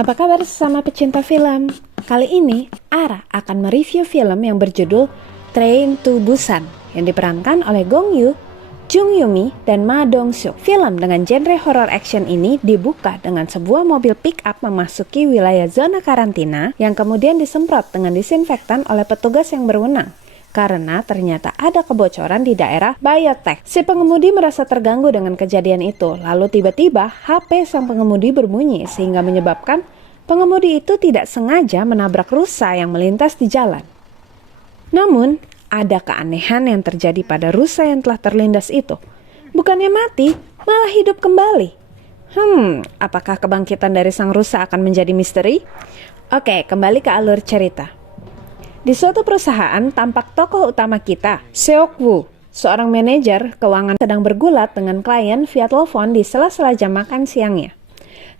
Apa kabar sesama pecinta film? Kali ini, Ara akan mereview film yang berjudul Train to Busan yang diperankan oleh Gong Yoo, Jung Yumi, dan Ma Dong Suk. Film dengan genre horror action ini dibuka dengan sebuah mobil pick-up memasuki wilayah zona karantina yang kemudian disemprot dengan disinfektan oleh petugas yang berwenang. Karena ternyata ada kebocoran di daerah biotech. Si pengemudi merasa terganggu dengan kejadian itu. Lalu tiba-tiba HP sang pengemudi berbunyi sehingga menyebabkan pengemudi itu tidak sengaja menabrak rusa yang melintas di jalan. Namun, ada keanehan yang terjadi pada rusa yang telah terlindas itu. Bukannya mati, malah hidup kembali. Apakah kebangkitan dari sang rusa akan menjadi misteri? Oke, kembali ke alur cerita. Di suatu perusahaan, tampak tokoh utama kita, Seok Woo, seorang manajer keuangan sedang bergulat dengan klien via telepon di sela-sela jam makan siangnya.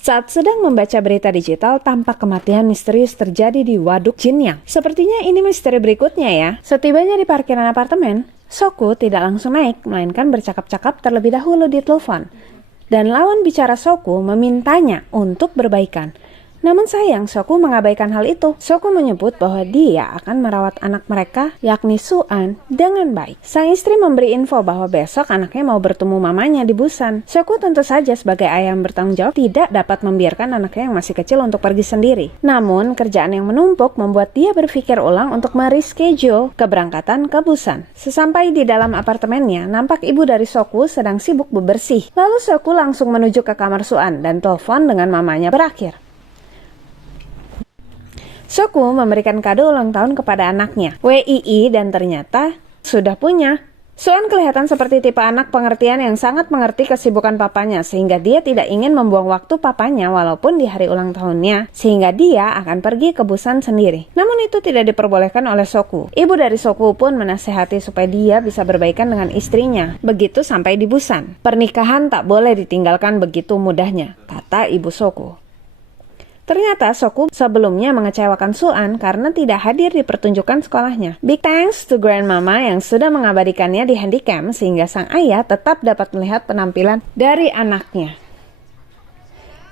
Saat sedang membaca berita digital, tampak kematian misterius terjadi di Waduk Jinyang. Sepertinya ini misteri berikutnya ya. Setibanya di parkiran apartemen, Seok tidak langsung naik, melainkan bercakap-cakap terlebih dahulu di telepon. Dan lawan bicara Seok memintanya untuk berbaikan. Namun sayang, Seok mengabaikan hal itu. Seok menyebut bahwa dia akan merawat anak mereka, yakni Suan, dengan baik. Sang istri memberi info bahwa besok anaknya mau bertemu mamanya di Busan. Seok tentu saja sebagai ayah yang bertanggung jawab tidak dapat membiarkan anaknya yang masih kecil untuk pergi sendiri. Namun, kerjaan yang menumpuk membuat dia berpikir ulang untuk mereschedule keberangkatan ke Busan. Sesampai di dalam apartemennya, nampak ibu dari Seok sedang sibuk bebersih. Lalu Seok langsung menuju ke kamar Suan dan telepon dengan mamanya berakhir. Seok memberikan kado ulang tahun kepada anaknya, WII, dan ternyata sudah punya. Suan kelihatan seperti tipe anak pengertian yang sangat mengerti kesibukan papanya, sehingga dia tidak ingin membuang waktu papanya walaupun di hari ulang tahunnya, sehingga dia akan pergi ke Busan sendiri. Namun itu tidak diperbolehkan oleh Seok. Ibu dari Seok pun menasehati supaya dia bisa berbaikan dengan istrinya. Begitu sampai di Busan. Pernikahan tak boleh ditinggalkan begitu mudahnya, kata ibu Seok. Ternyata Seok sebelumnya mengecewakan Suan karena tidak hadir di pertunjukan sekolahnya. Big thanks to grandmama yang sudah mengabadikannya di handycam sehingga sang ayah tetap dapat melihat penampilan dari anaknya.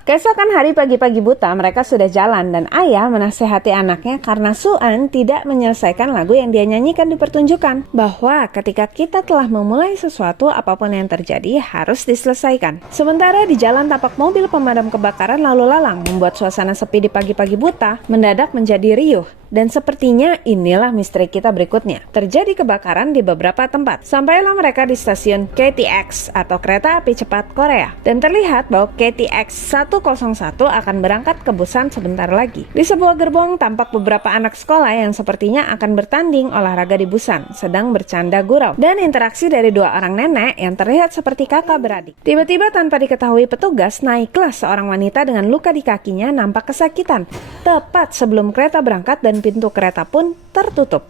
Keesokan hari pagi-pagi buta mereka sudah jalan dan ayah menasehati anaknya karena Suan tidak menyelesaikan lagu yang dia nyanyikan di pertunjukan. Bahwa ketika kita telah memulai sesuatu, apapun yang terjadi harus diselesaikan. Sementara di jalan tampak mobil pemadam kebakaran lalu lalang membuat suasana sepi di pagi-pagi buta mendadak menjadi riuh. Dan sepertinya inilah misteri kita berikutnya. Terjadi kebakaran di beberapa tempat. Sampailah mereka di stasiun KTX atau kereta api cepat Korea. Dan terlihat bahwa KTX 101 akan berangkat ke Busan sebentar lagi. Di sebuah gerbong tampak beberapa anak sekolah yang sepertinya akan bertanding olahraga di Busan, sedang bercanda gurau. Dan interaksi dari dua orang nenek yang terlihat seperti kakak beradik. Tiba-tiba tanpa diketahui petugas, naiklah seorang wanita dengan luka di kakinya nampak kesakitan. Tepat sebelum kereta berangkat dan pintu kereta pun tertutup.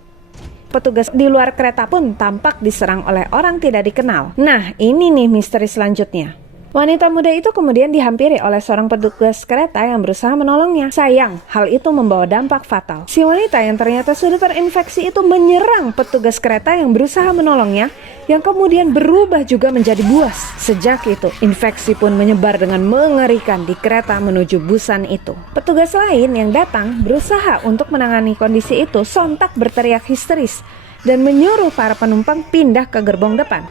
Petugas di luar kereta pun tampak diserang oleh orang tidak dikenal. Nah, ini nih misteri selanjutnya. Wanita muda itu kemudian dihampiri oleh seorang petugas kereta yang berusaha menolongnya. Sayang, hal itu membawa dampak fatal. Si wanita yang ternyata sudah terinfeksi itu menyerang petugas kereta yang berusaha menolongnya, yang kemudian berubah juga menjadi buas. Sejak itu, infeksi pun menyebar dengan mengerikan di kereta menuju Busan itu. Petugas lain yang datang berusaha untuk menangani kondisi itu sontak berteriak histeris dan menyuruh para penumpang pindah ke gerbong depan.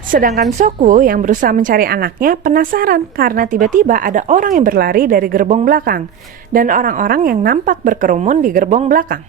Sedangkan Seok yang berusaha mencari anaknya penasaran karena tiba-tiba ada orang yang berlari dari gerbong belakang dan orang-orang yang nampak berkerumun di gerbong belakang.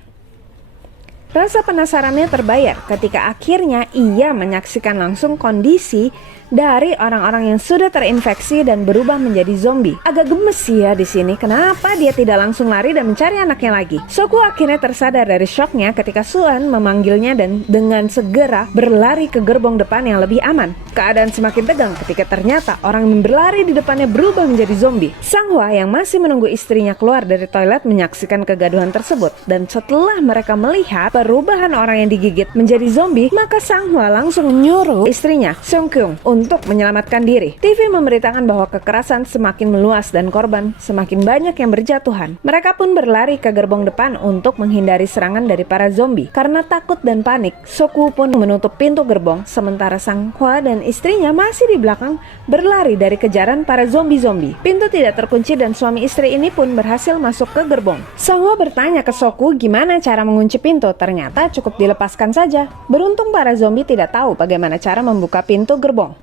Rasa penasarannya terbayar ketika akhirnya ia menyaksikan langsung kondisi dari orang-orang yang sudah terinfeksi dan berubah menjadi zombie. Agak gemes sih ya di sini. Kenapa dia tidak langsung lari dan mencari anaknya lagi? Seok akhirnya tersadar dari syoknya ketika Suan memanggilnya dan dengan segera berlari ke gerbong depan yang lebih aman. Keadaan semakin tegang ketika ternyata orang yang berlari di depannya berubah menjadi zombie. Sang Hwa yang masih menunggu istrinya keluar dari toilet menyaksikan kegaduhan tersebut. Dan setelah mereka melihat perubahan orang yang digigit menjadi zombie, maka Sang Hwa langsung menyuruh istrinya Seong Kyung untuk menyelamatkan diri. TV memberitakan bahwa kekerasan semakin meluas dan korban semakin banyak yang berjatuhan. Mereka pun berlari ke gerbong depan untuk menghindari serangan dari para zombie. Karena takut dan panik, Sokwu pun menutup pintu gerbong, sementara Sang Hwa dan istrinya masih di belakang berlari dari kejaran para zombie-zombie. Pintu tidak terkunci dan suami istri ini pun berhasil masuk ke gerbong. Sang Hwa bertanya ke Sokwu gimana cara mengunci pintu. Ternyata cukup dilepaskan saja. Beruntung para zombie tidak tahu bagaimana cara membuka pintu gerbong.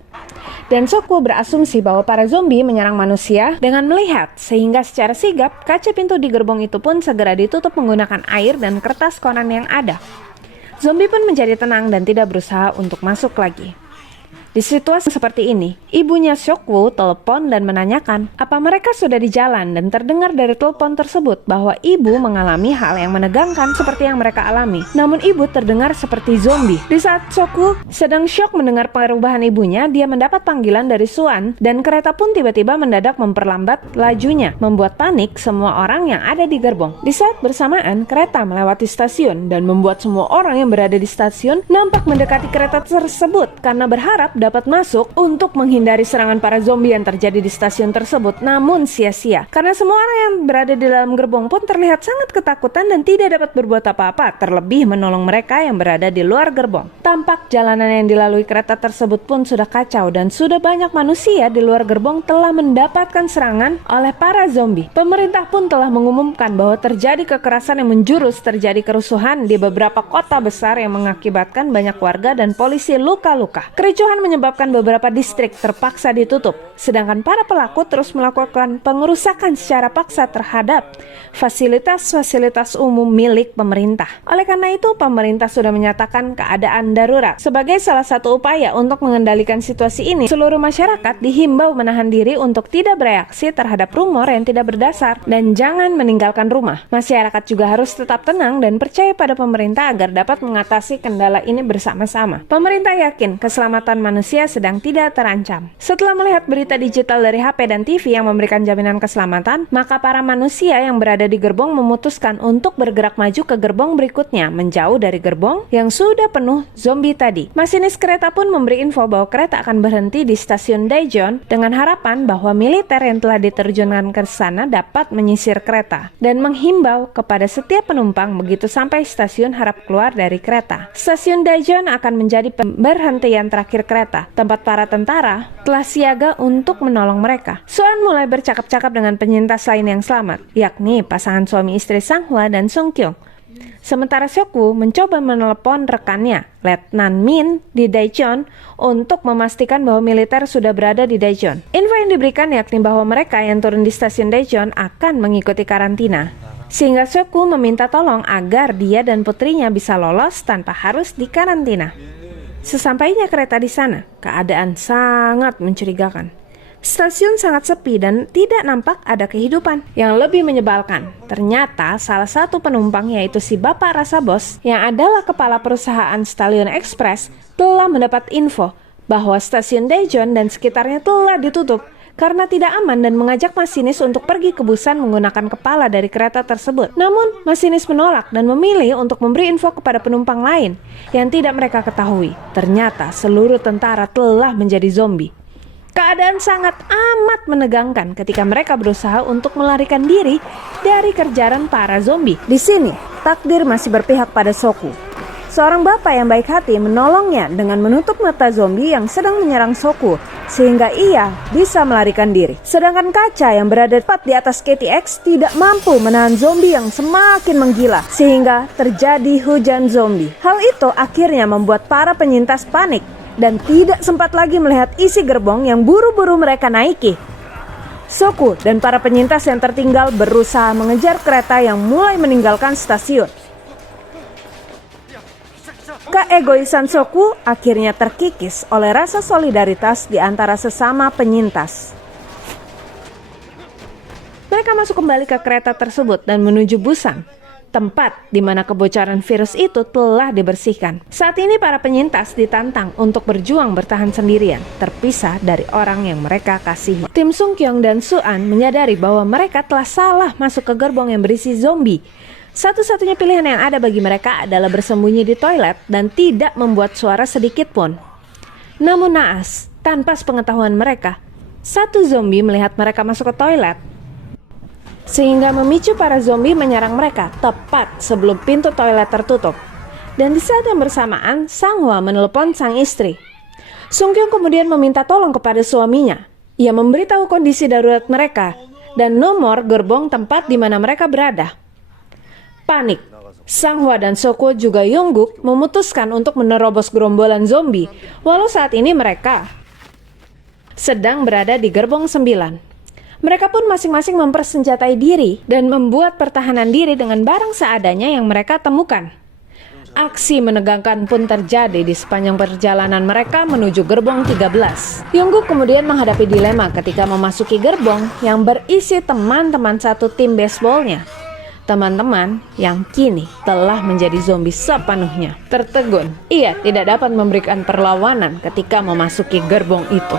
Dan Sokwu berasumsi bahwa para zombie menyerang manusia dengan melihat, sehingga secara sigap kaca pintu di gerbong itu pun segera ditutup menggunakan air dan kertas koran yang ada. Zombie pun menjadi tenang dan tidak berusaha untuk masuk lagi. Di situasi seperti ini, ibunya Sokwu telepon dan menanyakan apa mereka sudah di jalan, dan terdengar dari telepon tersebut bahwa ibu mengalami hal yang menegangkan seperti yang mereka alami. Namun ibu terdengar seperti zombie. Di saat Sokwu sedang syok mendengar perubahan ibunya, dia mendapat panggilan dari Suan dan kereta pun tiba-tiba mendadak memperlambat lajunya, membuat panik semua orang yang ada di gerbong. Di saat bersamaan, kereta melewati stasiun dan membuat semua orang yang berada di stasiun nampak mendekati kereta tersebut karena berharap dapat masuk untuk menghindari serangan para zombie yang terjadi di stasiun tersebut. Namun sia-sia, karena semua orang yang berada di dalam gerbong pun terlihat sangat ketakutan dan tidak dapat berbuat apa-apa, terlebih menolong mereka yang berada di luar gerbong. Tampak jalanan yang dilalui kereta tersebut pun sudah kacau dan sudah banyak manusia di luar gerbong telah mendapatkan serangan oleh para zombie. Pemerintah pun telah mengumumkan bahwa terjadi kekerasan yang menjurus, terjadi kerusuhan di beberapa kota besar yang mengakibatkan banyak warga dan polisi luka-luka. Kericuhan menyebabkan beberapa distrik terpaksa ditutup, sedangkan para pelaku terus melakukan pengerusakan secara paksa terhadap fasilitas-fasilitas umum milik pemerintah. Oleh karena itu, pemerintah sudah menyatakan keadaan darurat. Sebagai salah satu upaya untuk mengendalikan situasi ini, seluruh masyarakat dihimbau menahan diri untuk tidak bereaksi terhadap rumor yang tidak berdasar dan jangan meninggalkan rumah. Masyarakat juga harus tetap tenang dan percaya pada pemerintah agar dapat mengatasi kendala ini bersama-sama. Pemerintah yakin keselamatan manusia sedang tidak terancam. Setelah melihat berita digital dari HP dan TV yang memberikan jaminan keselamatan, maka para manusia yang berada di gerbong memutuskan untuk bergerak maju ke gerbong berikutnya, menjauh dari gerbong yang sudah penuh zombie tadi. Masinis kereta pun memberi info bahwa kereta akan berhenti di stasiun Daejeon dengan harapan bahwa militer yang telah diterjunkan ke sana dapat menyisir kereta dan menghimbau kepada setiap penumpang begitu sampai stasiun harap keluar dari kereta. Stasiun Daejeon akan menjadi pemberhentian terakhir kereta, tempat para tentara telah siaga untuk menolong mereka. Suan mulai bercakap-cakap dengan penyintas lain yang selamat, yakni pasangan suami istri Sang Hwa dan Song Kyung. Sementara Sokwu mencoba menelepon rekannya, Letnan Min, di Daejeon untuk memastikan bahwa militer sudah berada di Daejeon. Info yang diberikan yakni bahwa mereka yang turun di stasiun Daejeon akan mengikuti karantina, sehingga Sokwu meminta tolong agar dia dan putrinya bisa lolos tanpa harus dikarantina. Sesampainya kereta di sana, keadaan sangat mencurigakan. Stasiun sangat sepi dan tidak nampak ada kehidupan. Yang lebih menyebalkan, ternyata salah satu penumpang, yaitu si Bapak Rasa Bos yang adalah kepala perusahaan Stallion Express, telah mendapat info bahwa stasiun Daejeon dan sekitarnya telah ditutup karena tidak aman dan mengajak masinis untuk pergi ke Busan menggunakan kepala dari kereta tersebut. Namun, masinis menolak dan memilih untuk memberi info kepada penumpang lain yang tidak mereka ketahui. Ternyata seluruh tentara telah menjadi zombie. Keadaan sangat amat menegangkan ketika mereka berusaha untuk melarikan diri dari kejaran para zombie. Di sini, takdir masih berpihak pada Sokwu. Seorang bapak yang baik hati menolongnya dengan menutup mata zombie yang sedang menyerang Sokwu, sehingga ia bisa melarikan diri. Sedangkan kaca yang berada tepat di atas KTX tidak mampu menahan zombie yang semakin menggila, sehingga terjadi hujan zombie. Hal itu akhirnya membuat para penyintas panik dan tidak sempat lagi melihat isi gerbong yang buru-buru mereka naiki. Sokwu dan para penyintas yang tertinggal berusaha mengejar kereta yang mulai meninggalkan stasiun. Keegoisan Sokwu akhirnya terkikis oleh rasa solidaritas di antara sesama penyintas. Mereka masuk kembali ke kereta tersebut dan menuju Busan, tempat di mana kebocoran virus itu telah dibersihkan. Saat ini para penyintas ditantang untuk berjuang bertahan sendirian, terpisah dari orang yang mereka kasihi. Tim Sung Kyung dan Suan menyadari bahwa mereka telah salah masuk ke gerbong yang berisi zombie. Satu-satunya pilihan yang ada bagi mereka adalah bersembunyi di toilet dan tidak membuat suara sedikit pun. Namun naas, tanpa sepengetahuan mereka, satu zombie melihat mereka masuk ke toilet, sehingga memicu para zombie menyerang mereka tepat sebelum pintu toilet tertutup. Dan di saat yang bersamaan, Sang-hwa menelepon sang istri. Sung-kyung kemudian meminta tolong kepada suaminya. Ia memberitahu kondisi darurat mereka dan nomor gerbong tempat di mana mereka berada. Panik, Sang-hwa dan Soko juga Yongguk memutuskan untuk menerobos gerombolan zombie, walau saat ini mereka sedang berada di gerbong 9. Mereka pun masing-masing mempersenjatai diri dan membuat pertahanan diri dengan barang seadanya yang mereka temukan. Aksi menegangkan pun terjadi di sepanjang perjalanan mereka menuju gerbong 13. Yongguk kemudian menghadapi dilema ketika memasuki gerbong yang berisi teman-teman satu tim baseballnya. Teman-teman yang kini telah menjadi zombie sepenuhnya. Tertegun, ia tidak dapat memberikan perlawanan ketika memasuki gerbong itu.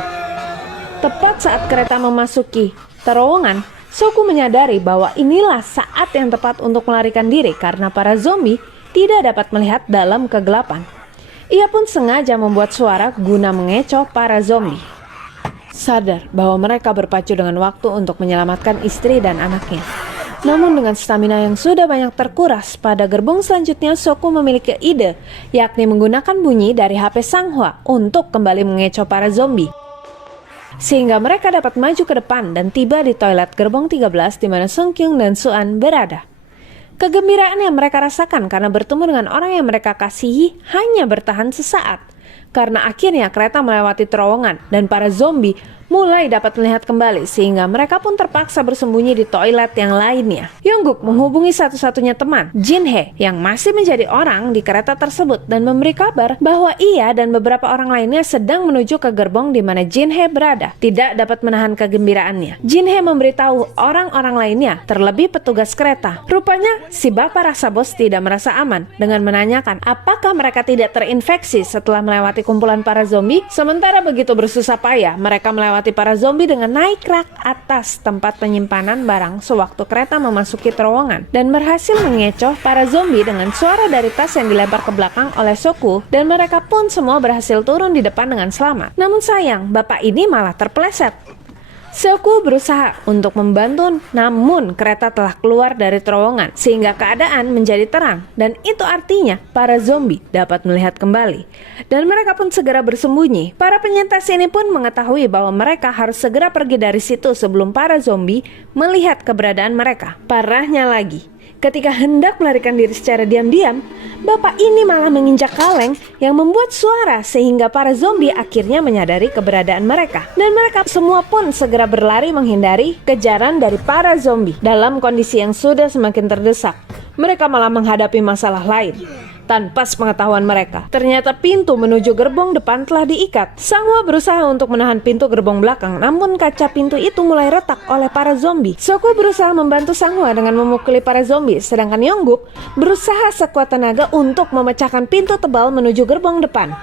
Tepat saat kereta memasuki terowongan, Soku menyadari bahwa inilah saat yang tepat untuk melarikan diri karena para zombie tidak dapat melihat dalam kegelapan. Ia pun sengaja membuat suara guna mengecoh para zombie. Sadar bahwa mereka berpacu dengan waktu untuk menyelamatkan istri dan anaknya. Namun dengan stamina yang sudah banyak terkuras, pada gerbong selanjutnya Soku memiliki ide, yakni menggunakan bunyi dari HP Sang-hwa untuk kembali mengecoh para zombie. Sehingga mereka dapat maju ke depan dan tiba di toilet gerbong 13 di mana Sung-kyung dan Su-an berada. Kegembiraan yang mereka rasakan karena bertemu dengan orang yang mereka kasihi hanya bertahan sesaat. Karena akhirnya kereta melewati terowongan dan para zombie mulai dapat melihat kembali sehingga mereka pun terpaksa bersembunyi di toilet yang lainnya. Yongguk menghubungi satu-satunya teman, Jin-hye, yang masih menjadi orang di kereta tersebut dan memberi kabar bahwa ia dan beberapa orang lainnya sedang menuju ke gerbong di mana Jin-hye berada. Tidak dapat menahan kegembiraannya. Jin-hye memberitahu orang-orang lainnya, terlebih petugas kereta. Rupanya si bapak rasa bos tidak merasa aman dengan menanyakan apakah mereka tidak terinfeksi setelah melewati kumpulan para zombie. Sementara begitu bersusah payah mereka melewati para zombie dengan naik rak atas tempat penyimpanan barang sewaktu kereta memasuki terowongan dan berhasil mengecoh para zombie dengan suara dari tas yang dilempar ke belakang oleh Soku, dan mereka pun semua berhasil turun di depan dengan selamat. Namun sayang, bapak ini malah terpeleset. Soku berusaha untuk membantu, namun kereta telah keluar dari terowongan sehingga keadaan menjadi terang, dan itu artinya para zombie dapat melihat kembali dan mereka pun segera bersembunyi. Para penyintas ini pun mengetahui bahwa mereka harus segera pergi dari situ sebelum para zombie melihat keberadaan mereka. Parahnya lagi, ketika hendak melarikan diri secara diam-diam, bapak ini malah menginjak kaleng yang membuat suara sehingga para zombie akhirnya menyadari keberadaan mereka. Dan mereka semua pun segera berlari menghindari kejaran dari para zombie. Dalam kondisi yang sudah semakin terdesak, mereka malah menghadapi masalah lain. Tanpa sepengetahuan mereka, ternyata pintu menuju gerbong depan telah diikat. Sang-hwa berusaha untuk menahan pintu gerbong belakang, namun kaca pintu itu mulai retak oleh para zombie. Soku berusaha membantu Sang-hwa dengan memukuli para zombie, sedangkan Yongguk berusaha sekuat tenaga untuk memecahkan pintu tebal menuju gerbong depan.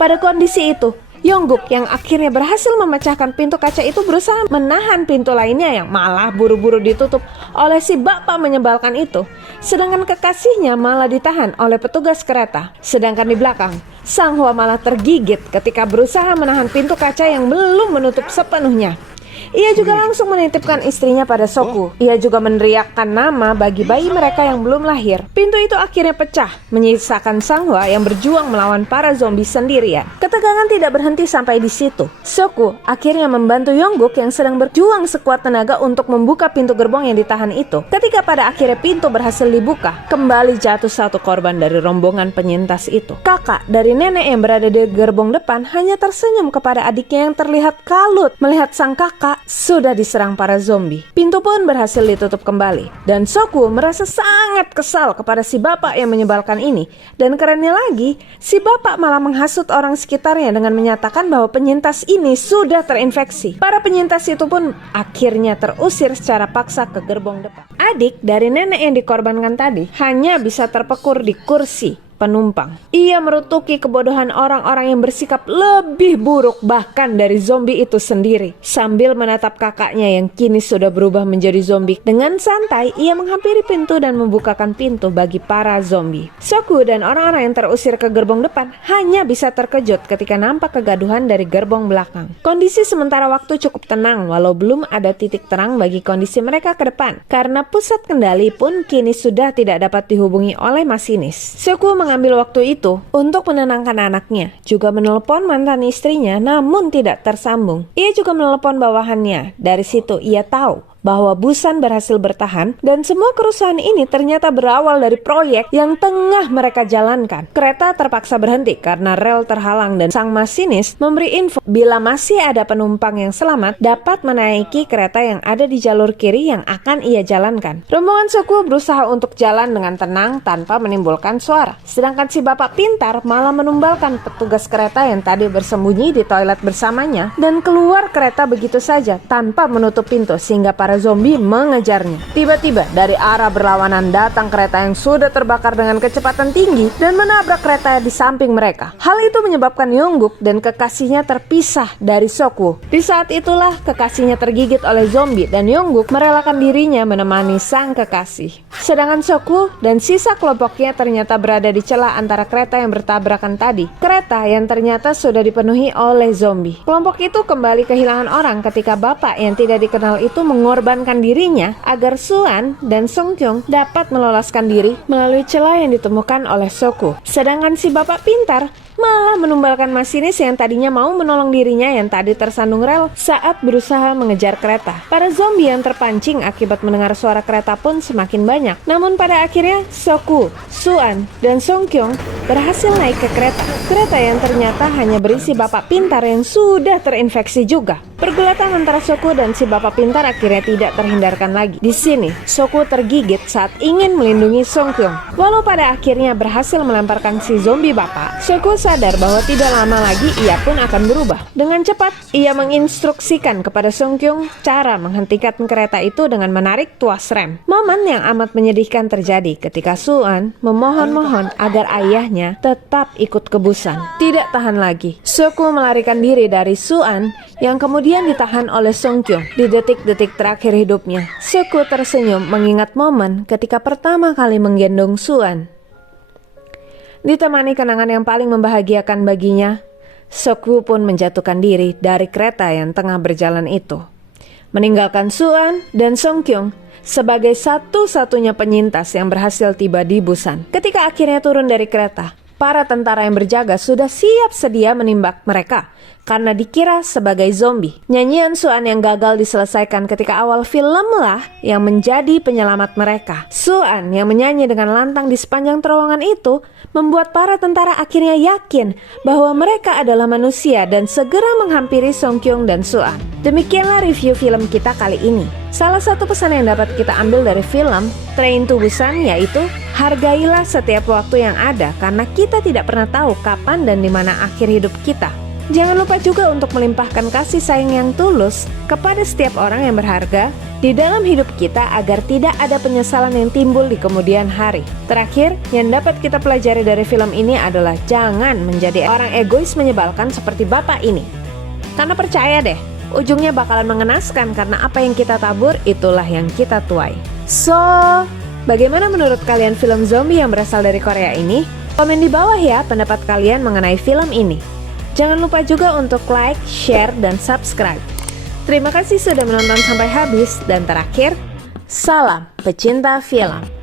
Pada kondisi itu, Yongguk yang akhirnya berhasil memecahkan pintu kaca itu berusaha menahan pintu lainnya yang malah buru-buru ditutup oleh si bapak menyebalkan itu. Sedangkan kekasihnya malah ditahan oleh petugas kereta. Sedangkan di belakang, Sang-hwa malah tergigit ketika berusaha menahan pintu kaca yang belum menutup sepenuhnya. Ia juga langsung menitipkan istrinya pada Soku. Ia juga meneriakkan nama bagi bayi mereka yang belum lahir. Pintu itu akhirnya pecah, menyisakan Sang-hwa yang berjuang melawan para zombie sendirian. Ketegangan tidak berhenti sampai di situ. Soku akhirnya membantu Yongguk yang sedang berjuang sekuat tenaga untuk membuka pintu gerbong yang ditahan itu. Ketika pada akhirnya pintu berhasil dibuka, kembali jatuh satu korban dari rombongan penyintas itu. Kakak dari nenek yang berada di gerbong depan hanya tersenyum kepada adiknya yang terlihat kalut melihat sang kakak sudah diserang para zombie. Pintu pun berhasil ditutup kembali dan Soku merasa sangat kesal kepada si bapak yang menyebalkan ini. Dan kerennya lagi, si bapak malah menghasut orang sekitarnya dengan menyatakan bahwa penyintas ini sudah terinfeksi. Para penyintas itu pun akhirnya terusir secara paksa ke gerbong depan. Adik dari nenek yang dikorbankan tadi hanya bisa terpekur di kursi penumpang. Ia merutuki kebodohan orang-orang yang bersikap lebih buruk bahkan dari zombie itu sendiri. Sambil menatap kakaknya yang kini sudah berubah menjadi zombie, dengan santai ia menghampiri pintu dan membukakan pintu bagi para zombie. Soku dan orang-orang yang terusir ke gerbong depan hanya bisa terkejut ketika nampak kegaduhan dari gerbong belakang. Kondisi sementara waktu cukup tenang walau belum ada titik terang bagi kondisi mereka ke depan, karena pusat kendali pun kini sudah tidak dapat dihubungi oleh masinis. Soku mengambil waktu itu untuk menenangkan anaknya, juga menelepon mantan istrinya namun tidak tersambung. Ia juga menelepon bawahannya. Dari situ ia tahu bahwa Busan berhasil bertahan dan semua kerusuhan ini ternyata berawal dari proyek yang tengah mereka jalankan. Kereta terpaksa berhenti karena rel terhalang dan sang masinis memberi info bila masih ada penumpang yang selamat dapat menaiki kereta yang ada di jalur kiri yang akan ia jalankan. Rombongan Soku berusaha untuk jalan dengan tenang tanpa menimbulkan suara. Sedangkan si bapak pintar malah menumbalkan petugas kereta yang tadi bersembunyi di toilet bersamanya dan keluar kereta begitu saja tanpa menutup pintu sehingga para zombie mengejarnya. Tiba-tiba dari arah berlawanan datang kereta yang sudah terbakar dengan kecepatan tinggi dan menabrak kereta di samping mereka. Hal itu menyebabkan Yongguk dan kekasihnya terpisah dari Soku. Di saat itulah kekasihnya tergigit oleh zombie dan Yongguk merelakan dirinya menemani sang kekasih. Sedangkan Soku dan sisa kelompoknya ternyata berada di celah antara kereta yang bertabrakan tadi. Kereta yang ternyata sudah dipenuhi oleh zombie. Kelompok itu kembali kehilangan orang ketika bapak yang tidak dikenal itu mengorbankan dirinya agar Suan dan Songkyung dapat meloloskan diri melalui celah yang ditemukan oleh Soku. Sedangkan si bapak pintar malah menumbalkan masinis yang tadinya mau menolong dirinya yang tadi tersandung rel saat berusaha mengejar kereta. Para zombie yang terpancing akibat mendengar suara kereta pun semakin banyak. Namun pada akhirnya Soku, Suan, dan Songkyung berhasil naik ke kereta. Kereta yang ternyata hanya berisi bapak pintar yang sudah terinfeksi juga. Pergulatan antara Soku dan si bapak pintar akhirnya tidak terhindarkan lagi. Di sini, Soku tergigit saat ingin melindungi Songkyung. Walau pada akhirnya berhasil melemparkan si zombie bapak, Soku sadar bahwa tidak lama lagi ia pun akan berubah. Dengan cepat, ia menginstruksikan kepada Songkyung cara menghentikan kereta itu dengan menarik tuas rem. Momen yang amat menyedihkan terjadi ketika Suan memohon-mohon agar ayahnya tetap ikut ke Busan. Tidak tahan lagi, Soku melarikan diri dari Suan yang kemudian ditahan oleh Songkyung. Di detik-detik terakhir hidupnya, Soku tersenyum mengingat momen ketika pertama kali menggendong Suan. Ditemani kenangan yang paling membahagiakan baginya, Soku pun menjatuhkan diri dari kereta yang tengah berjalan itu, meninggalkan Suan dan Songkyung sebagai satu-satunya penyintas yang berhasil tiba di Busan. Ketika akhirnya turun dari kereta, para tentara yang berjaga sudah siap sedia menimbak mereka karena dikira sebagai zombie. Nyanyian Suan yang gagal diselesaikan ketika awal film lah yang menjadi penyelamat mereka. Suan yang menyanyi dengan lantang di sepanjang terowongan itu membuat para tentara akhirnya yakin bahwa mereka adalah manusia dan segera menghampiri Songkyung dan Suan. Demikianlah review film kita kali ini. Salah satu pesan yang dapat kita ambil dari film Train to Busan yaitu hargailah setiap waktu yang ada karena kita tidak pernah tahu kapan dan di mana akhir hidup kita. Jangan lupa juga untuk melimpahkan kasih sayang yang tulus kepada setiap orang yang berharga di dalam hidup kita agar tidak ada penyesalan yang timbul di kemudian hari. Terakhir, yang dapat kita pelajari dari film ini adalah jangan menjadi orang egois menyebalkan seperti bapak ini. Karena percaya deh, ujungnya bakalan mengenaskan karena apa yang kita tabur itulah yang kita tuai. So, bagaimana menurut kalian film zombie yang berasal dari Korea ini? Komen di bawah ya pendapat kalian mengenai film ini. Jangan lupa juga untuk like, share, dan subscribe. Terima kasih sudah menonton sampai habis dan terakhir, salam pecinta film.